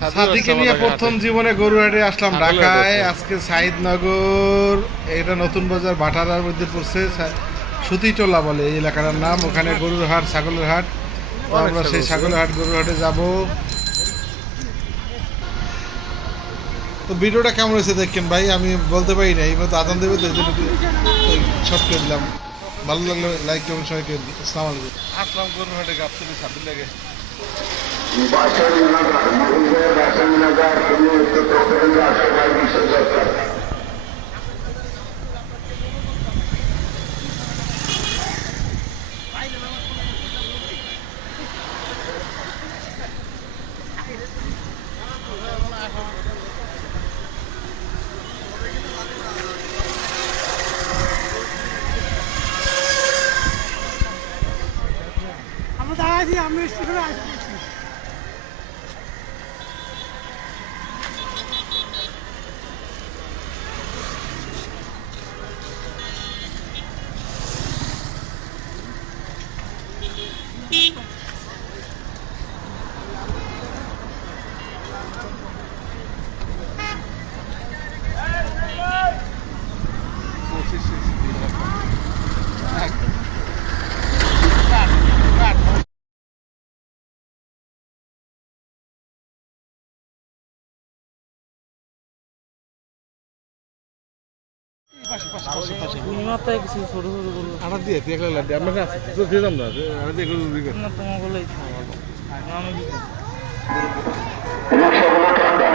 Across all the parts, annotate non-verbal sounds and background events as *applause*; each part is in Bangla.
সাথীকে নিয়ে প্রথম জীবনে গরুহাটে আসলাম ঢাকায় আজকে সাইদনগর এটা নতুন বাজার ভাটারার মধ্যে পড়ছে সুতিটোলা বলে এই এলাকাটার নাম ওখানে গরুর হাট ছাগলের হাট। আমরা সেই ছাগলের হাট গরুর হাটে যাব। তো ভিডিওটা কেমন হয়েছে দেখেন ভাই? আমি বলতে পারি না এই মতো আদান দেবে তো এই জন্য শর্ট করে দিলাম। ভালো লাগলে লাইক কেমন সবাই করে দিই আসসালামু আলাইকুম। আসলাম গরুর হাটে লাগে। বাসননগর মহিলা বাসননগর সমস্ত প্রকরণরা সবাই বিসর্জন করে আমরা দাঁড়াইছি আমি স্টেশনে আসছি মাথায় কিছু ছোট ছোট গরু আটা দিয়ে তুই একলা লাড্ডু আমার কাছে তো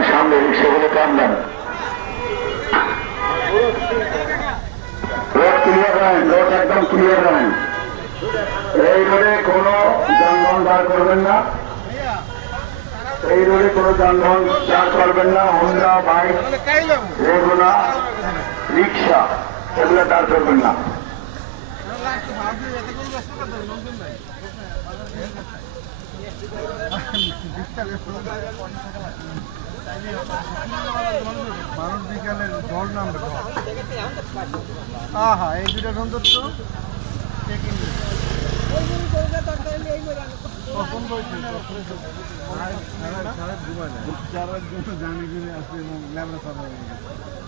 সামনে রিক্সাগুলো টানবেন রোড ক্লিয়ার রাখেন রোড একদম ক্লিয়ার রাখেন এই রোডে কোনো যানবাহন দাঁড় করবেন না। এই রোডে কোনো যানবাহন দাঁড় করবেন না হোন্ডা বাইক রিক্সা এগুলো দাঁড় করবেন না মানুষ বিকালে জল নামবে আহা এই দুটা সুন্দর তো যারা জন্য জানি ল্যাবরা সারা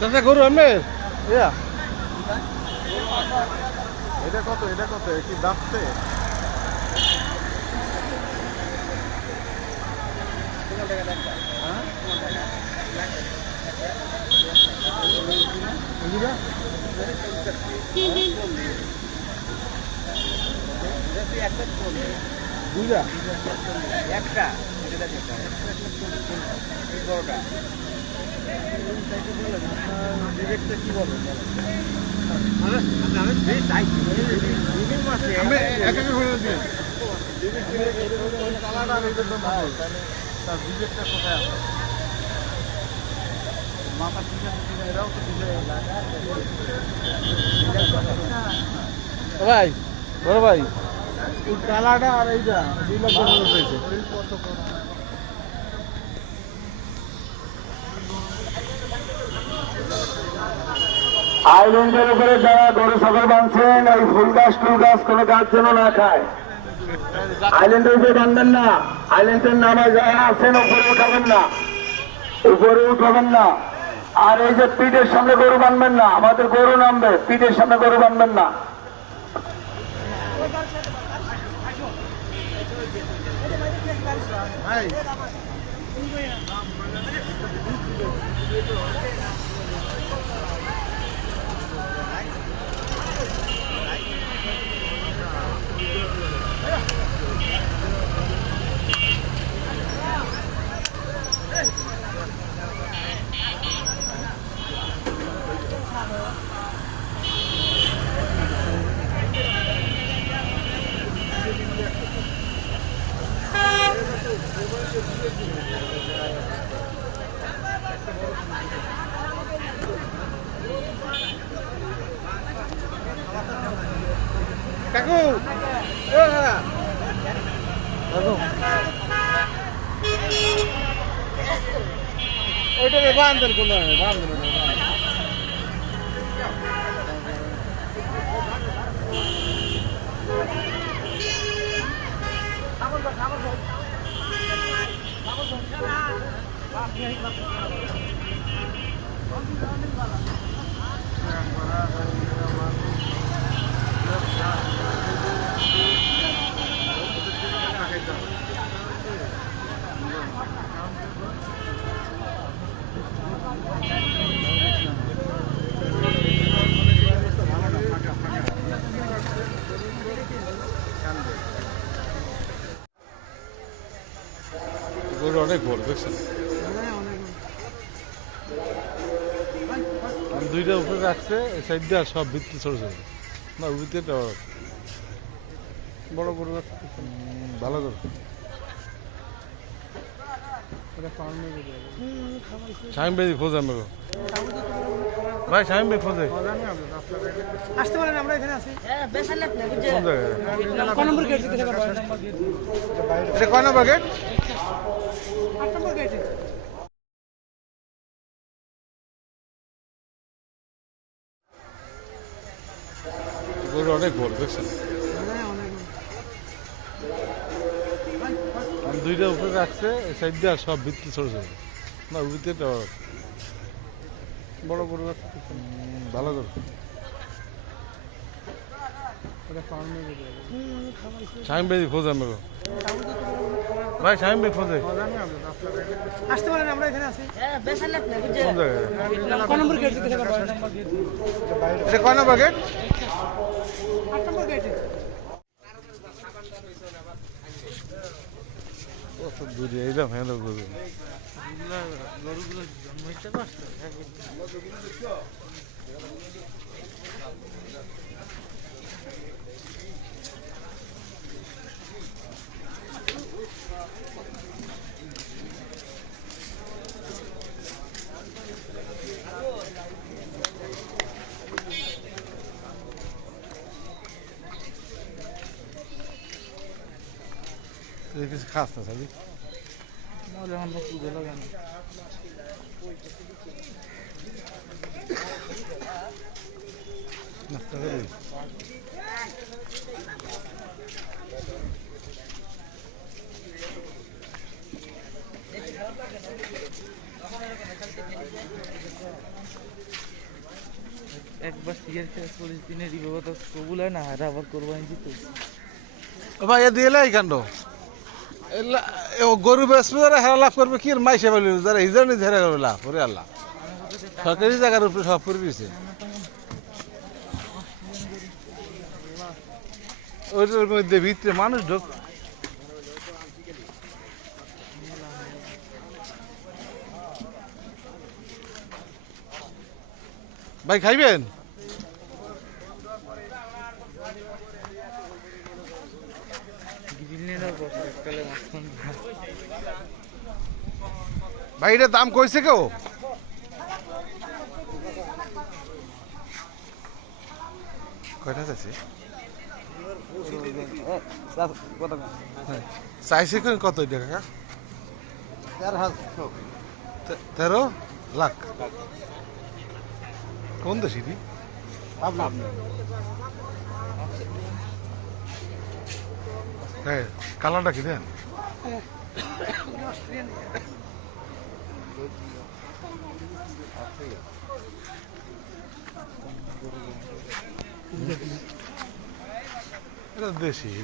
চাচা গরু ইয়া। এটা কত এটা কত? কি দাঁততে দুইটা আমি এক এক করে দিয়ে কালার আর এটার দাম ভালো তার বিজেটটা কোথায় আছে মাথা ঠিক আছে কিনা এরাও তো ভাই বড় ভাই। ওই কালারটা আর এইটা দুই লক্ষ খরচ হয়েছে। আইল্যান্ডের উপরে যারা গরু ছাগল বাঁধছেন ওই ফুল গাছ টুল গাছ কোনো গাছ যেন না খায়। আইল্যান্ডের উপরে বাঁধবেন না আইল্যান্ডের নামে যারা আছেন উপরে উঠাবেন না। উপরে উঠাবেন না। আর এই যে পিঠের সামনে গরু বানবেন না, আমাদের গরু নামবে, পিঠের সামনে গরু বানবেন না কাকু ওইটাকে বান্ধেন কোন বান্ধেন গরু অনেক বড় দেখছেন? দুইটা উপরে রাখছে সাইড দিয়ে সব ভিত্তি ছোট ছোট। না ভিত্তিটা বড় বড় ভালো করে শাহিম ভাই খোঁজ আমাকে ভাই শাহিম ভাই খোঁজে আসতে পারেন আমরা এখানে আছি। কোন নম্বর গেট এটা কয় নম্বর গেট আট নম্বর গেট গরু অনেক বড় দেখছেন? দুইটা উপরে রাখছে সাইড দিয়ে আর সব ভিত্তি ছোট ছোট না ভিত্তিটা বড় গরু আছে ভালো করে শাহিম ভাই খোঁজ আমাকে ভাই শাহিম ভাই খোঁজে। জানি আমি রাস্তাঘাটে আসতে পারেন আমরা এখানে আছি। কোন জায়গায়? ক নম্বর গেট এটা কয় নম্বর গেট আট নম্বর গেট কত দূরে? এইটা ভ্যান গরু গরুগুলো জন্মাইতে কিছু খাস না সাবি করবি একবার সিগারেট খেয়ে চল্লিশ দিনের রিবাবত কবুল হয় না কোরবানি দিতে ও ভাই এ দিয়ে এই কাণ্ড গরু বেসবে যারা হেরা লাভ করবে, কি মাইসে বলি যারা হিজার নিজ হেরা করবে লাভ করে আল্লাহ। সরকারি জায়গার উপরে সব দিয়েছে ওইটার মধ্যে ভিতরে মানুষ ঢোক। ভাই, খাইবেন? ভাই, এটার দাম কইছে কেউ? কয়টা চাইছে। চাইছে কত এটা কাকা? তেরো লাখ। কোন দেশি দি হ্যাঁ কালারটা কি দেন? *coughs* এটা দেশি